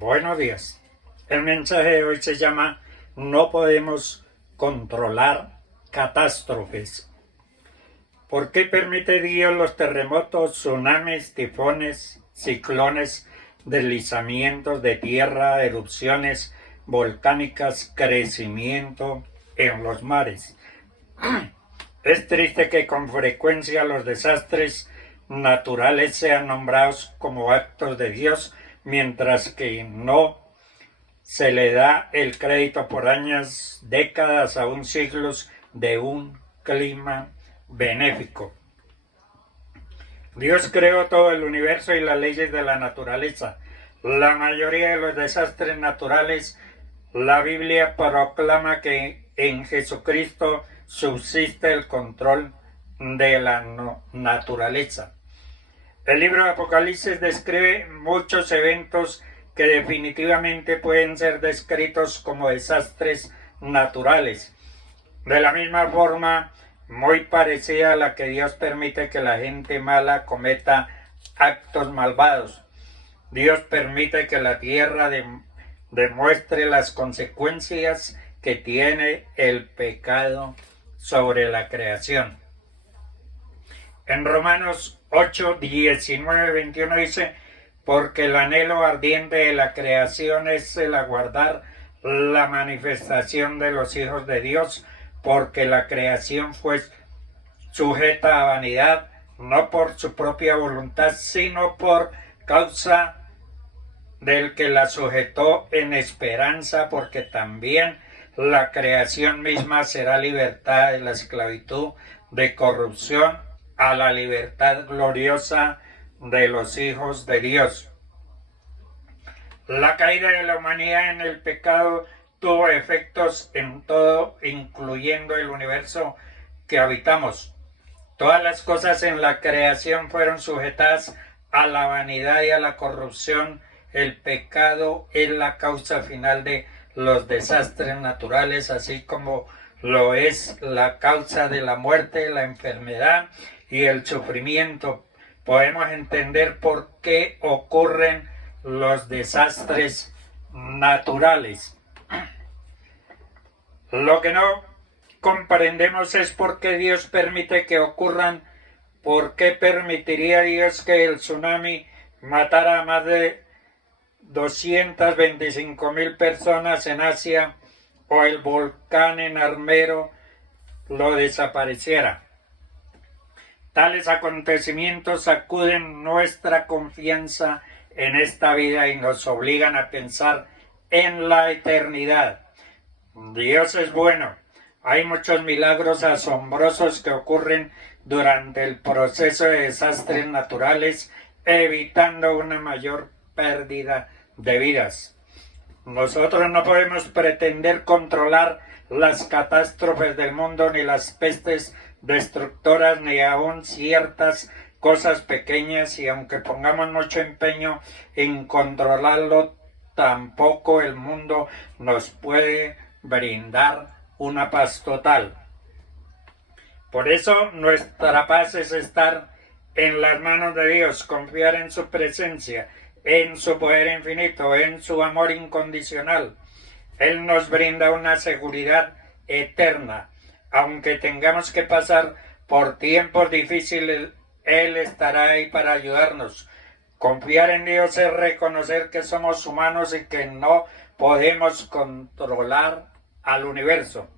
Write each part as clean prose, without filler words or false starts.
Buenos días. El mensaje de hoy se llama No podemos controlar catástrofes. ¿Por qué permite Dios los terremotos, tsunamis, tifones, ciclones, deslizamientos de tierra, erupciones volcánicas, crecimiento en los mares? Es triste que con frecuencia los desastres naturales sean nombrados como actos de Dios, mientras que no se le da el crédito por años, décadas, aún siglos de un clima benéfico. Dios creó todo el universo y las leyes de la naturaleza. La mayoría de los desastres naturales, la Biblia proclama que en Jesucristo subsiste el control de la naturaleza. El libro de Apocalipsis describe muchos eventos que definitivamente pueden ser descritos como desastres naturales. De la misma forma, muy parecida a la que Dios permite que la gente mala cometa actos malvados. Dios permite que la tierra demuestre las consecuencias que tiene el pecado sobre la creación. En Romanos 8, 19, 21 dice: porque el anhelo ardiente de la creación es el aguardar la manifestación de los hijos de Dios, porque la creación fue sujeta a vanidad, no por su propia voluntad, sino por causa del que la sujetó en esperanza, porque también la creación misma será libertada de la esclavitud de corrupción a la libertad gloriosa de los hijos de Dios. La caída de la humanidad en el pecado tuvo efectos en todo, incluyendo el universo que habitamos. Todas las cosas en la creación fueron sujetadas a la vanidad y a la corrupción. El pecado es la causa final de los desastres naturales, así como lo es la causa de la muerte, la enfermedad y el sufrimiento. Podemos entender por qué ocurren los desastres naturales. Lo que no comprendemos es por qué Dios permite que ocurran. ¿Por qué permitiría Dios que el tsunami matara a más de 225,000 personas en Asia o el volcán en Armero lo desapareciera? Tales acontecimientos sacuden nuestra confianza en esta vida y nos obligan a pensar en la eternidad. Dios es bueno. Hay muchos milagros asombrosos que ocurren durante el proceso de desastres naturales, evitando una mayor pérdida de vidas. Nosotros no podemos pretender controlar las catástrofes del mundo, ni las pestes destructoras, ni aún ciertas cosas pequeñas, y aunque pongamos mucho empeño en controlarlo, tampoco el mundo nos puede brindar una paz total. Por eso nuestra paz es estar en las manos de Dios, confiar en su presencia, en su poder infinito, en su amor incondicional. Él nos brinda una seguridad eterna. Aunque tengamos que pasar por tiempos difíciles, Él estará ahí para ayudarnos. Confiar en Dios es reconocer que somos humanos y que no podemos controlar al universo.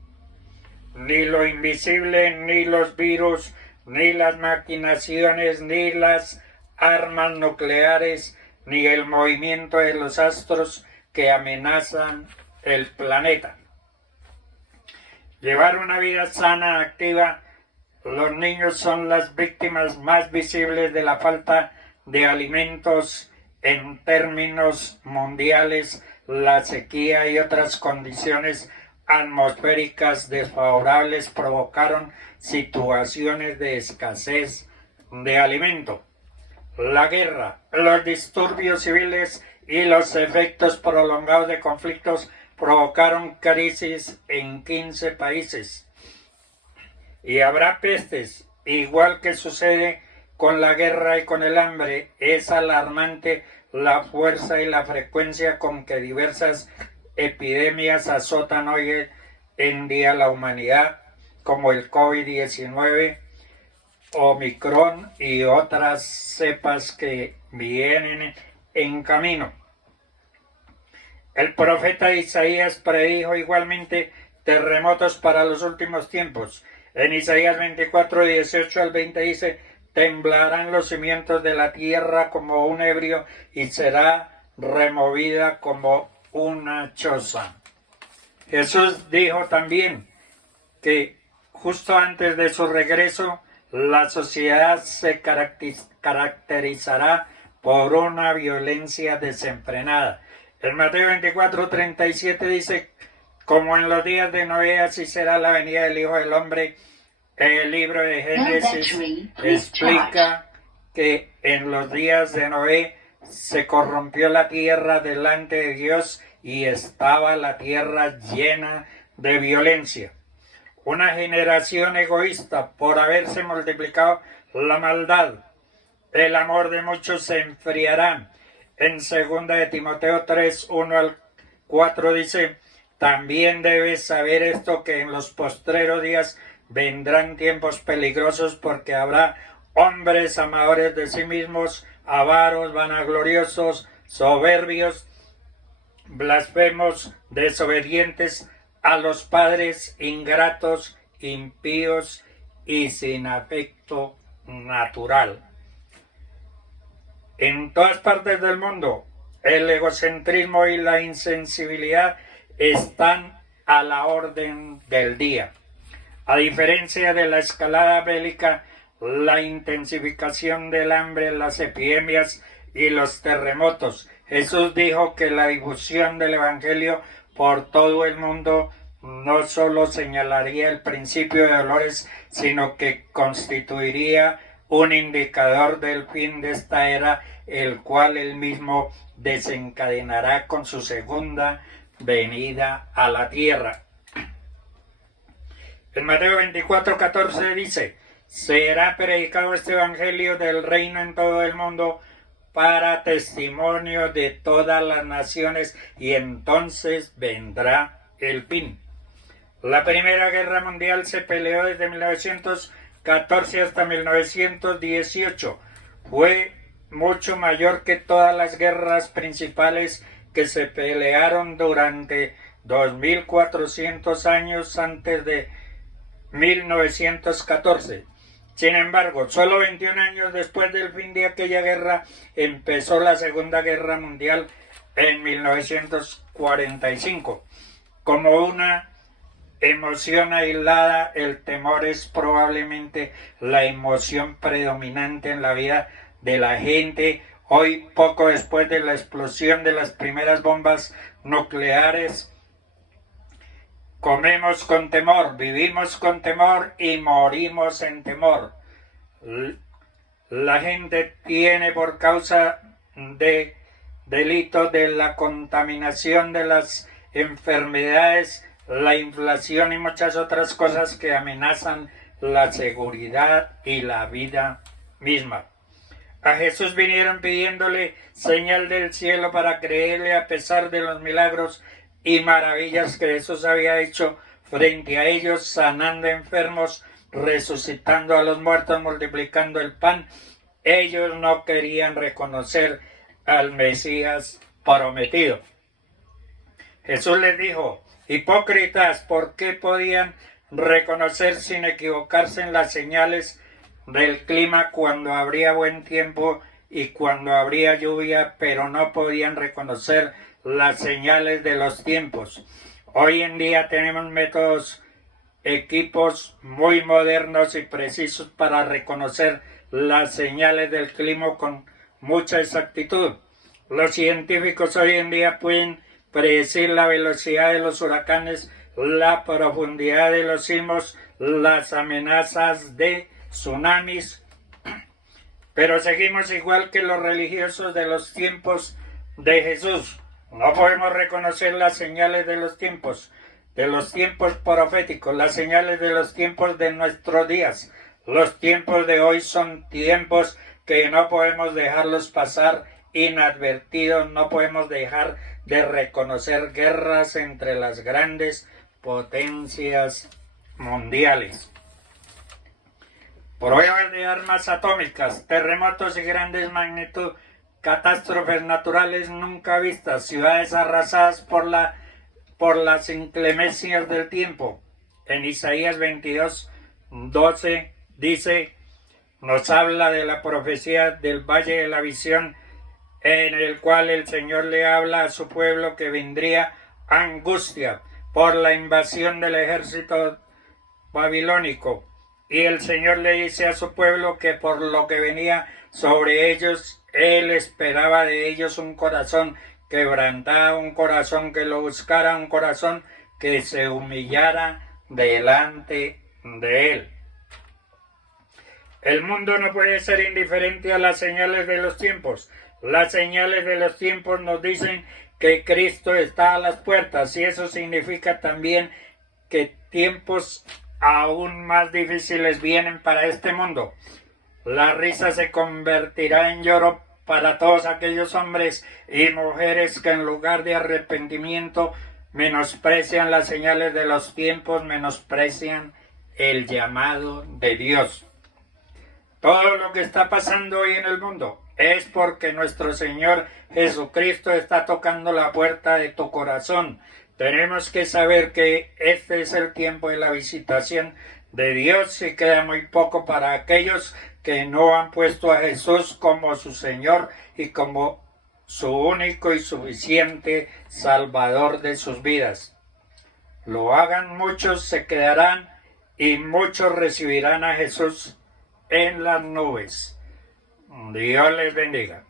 Ni lo invisible, ni los virus, ni las maquinaciones, ni las armas nucleares, ni el movimiento de los astros que amenazan el planeta. Llevar una vida sana, activa. Los niños son las víctimas más visibles de la falta de alimentos en términos mundiales. La sequía y otras condiciones atmosféricas desfavorables provocaron situaciones de escasez de alimento. La guerra, los disturbios civiles y los efectos prolongados de conflictos provocaron crisis en 15 países. Y habrá pestes, igual que sucede con la guerra y con el hambre. Es alarmante la fuerza y la frecuencia con que diversas epidemias azotan hoy en día la humanidad, como el COVID-19, Omicron y otras cepas que vienen en camino. El profeta Isaías predijo igualmente terremotos para los últimos tiempos. En Isaías 24, 18 al 20 dice: temblarán los cimientos de la tierra como un ebrio y será removida como una choza. Jesús dijo también que justo antes de su regreso la sociedad se caracterizará por una violencia desenfrenada. En Mateo 24, 37 dice: como en los días de Noé, así será la venida del Hijo del Hombre. El libro de Génesis explica que en los días de Noé se corrompió la tierra delante de Dios y estaba la tierra llena de violencia. Una generación egoísta por haberse multiplicado la maldad. El amor de muchos se enfriará. En 2 de Timoteo 3, 1 al 4 dice: también debes saber esto, que en los postreros días vendrán tiempos peligrosos, porque habrá hombres amadores de sí mismos, avaros, vanagloriosos, soberbios, blasfemos, desobedientes a los padres, ingratos, impíos y sin afecto natural. En todas partes del mundo, el egocentrismo y la insensibilidad están a la orden del día. A diferencia de la escalada bélica, la intensificación del hambre, las epidemias y los terremotos, Jesús dijo que la difusión del Evangelio por todo el mundo no solo señalaría el principio de dolores, sino que constituiría un indicador del fin de esta era, el cual él mismo desencadenará con su segunda venida a la tierra. En Mateo 24, 14 dice: será predicado este evangelio del reino en todo el mundo para testimonio de todas las naciones, y entonces vendrá el fin. La Primera Guerra Mundial se peleó desde 1914 hasta 1918. Fue mucho mayor que todas las guerras principales que se pelearon durante 2400 años antes de 1914. Sin embargo, solo 21 años después del fin de aquella guerra, empezó la Segunda Guerra Mundial en 1945. Como una emoción aislada, el temor es probablemente la emoción predominante en la vida de la gente. Hoy, poco después de la explosión de las primeras bombas nucleares, comemos con temor, vivimos con temor y morimos en temor. La gente tiene, por causa de delitos de la contaminación, de las enfermedades, la inflación y muchas otras cosas que amenazan la seguridad y la vida misma. A Jesús vinieron pidiéndole señal del cielo para creerle, a pesar de los milagros y maravillas que Jesús había hecho frente a ellos, sanando enfermos, resucitando a los muertos, multiplicando el pan. Ellos no querían reconocer al Mesías prometido. Jesús les dijo: hipócritas, ¿por qué podían reconocer sin equivocarse en las señales del clima cuando habría buen tiempo y cuando habría lluvia, pero no podían reconocer las señales de los tiempos? Hoy en día tenemos métodos, equipos muy modernos y precisos para reconocer las señales del clima con mucha exactitud. Los científicos hoy en día pueden predecir la velocidad de los huracanes, la profundidad de los sismos, las amenazas de tsunamis, pero seguimos igual que los religiosos de los tiempos de Jesús. No podemos reconocer las señales de los tiempos proféticos, las señales de los tiempos de nuestros días, Los tiempos de hoy son tiempos que no podemos dejarlos pasar inadvertidos, no podemos dejar de reconocer guerras entre las grandes potencias mundiales. Pruebas de armas atómicas, terremotos y grandes magnitud, catástrofes naturales nunca vistas, ciudades arrasadas por las inclemencias del tiempo. En Isaías 22:12 dice, nos habla de la profecía del Valle de la Visión, en el cual el Señor le habla a su pueblo que vendría angustia por la invasión del ejército babilónico. Y el Señor le dice a su pueblo que por lo que venía sobre ellos, Él esperaba de ellos un corazón quebrantado, un corazón que lo buscara, un corazón que se humillara delante de Él. El mundo no puede ser indiferente a las señales de los tiempos. Las señales de los tiempos nos dicen que Cristo está a las puertas y eso significa también que tiempos aún más difíciles vienen para este mundo. La risa se convertirá en lloro para todos aquellos hombres y mujeres que en lugar de arrepentimiento menosprecian las señales de los tiempos, menosprecian el llamado de Dios. Todo lo que está pasando hoy en el mundo es porque nuestro Señor Jesucristo está tocando la puerta de tu corazón. Tenemos que saber que este es el tiempo de la visitación de Dios y queda muy poco para aquellos que no han puesto a Jesús como su Señor y como su único y suficiente Salvador de sus vidas. Lo hagan, muchos se quedarán y muchos recibirán a Jesús en las nubes. Dios les bendiga.